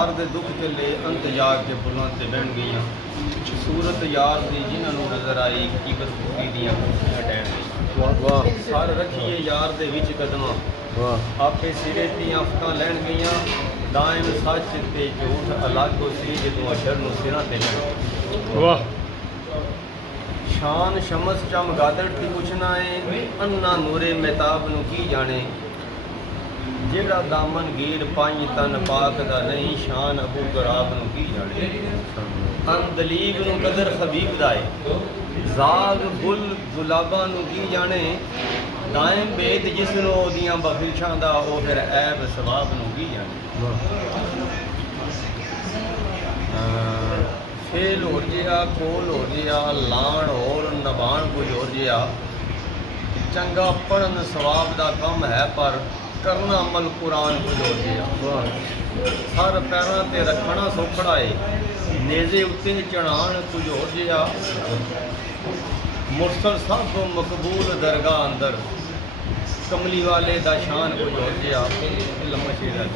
हर दे दुख चले अंत जाग के पुलों ते बहन गईयां सूरत यार दी जिन्हां नूं नजर आई कीकर कुत्ती दियां कुर्सियां डैण गईयां वाह सर रखिए यार दे विच कदमां वाह आपे सिरे दियां अफतां लैण गईयां दायम सच ते झूठ अलग सी जदों अशर नूं सिरां ते लैण वाह शान शमस चमगादड़ की पुछना है अन्ना नूरे मेहताब नूं की जाने जेड़ा दामन गीर पाई तन पाक दा नहीं शान अबू कराब नूं की जाने अंदलीब नूं कदर खबीब दा है जाग गुल गुलाबा नूं की जाने दायम बेद जिस नूं ओदियां बख्शिशां दा ओ फिर ऐब सवाब नूं की जाने फेल हो जिया कोल हो जिया लाण होर नबाण कुछ हो जिया चंगा पढ़न सवाब दा कम है पर करना अमल कुरान कुछ हो जिया सर पैरों ते रखना सौखड़ा है नेज़े उत्ते चढ़ाण कुछ हो जिया मुरसल सब तो मकबूल दरगाह अंदर कमली वाले दा शान कुछ हो जिया लम्मा शेर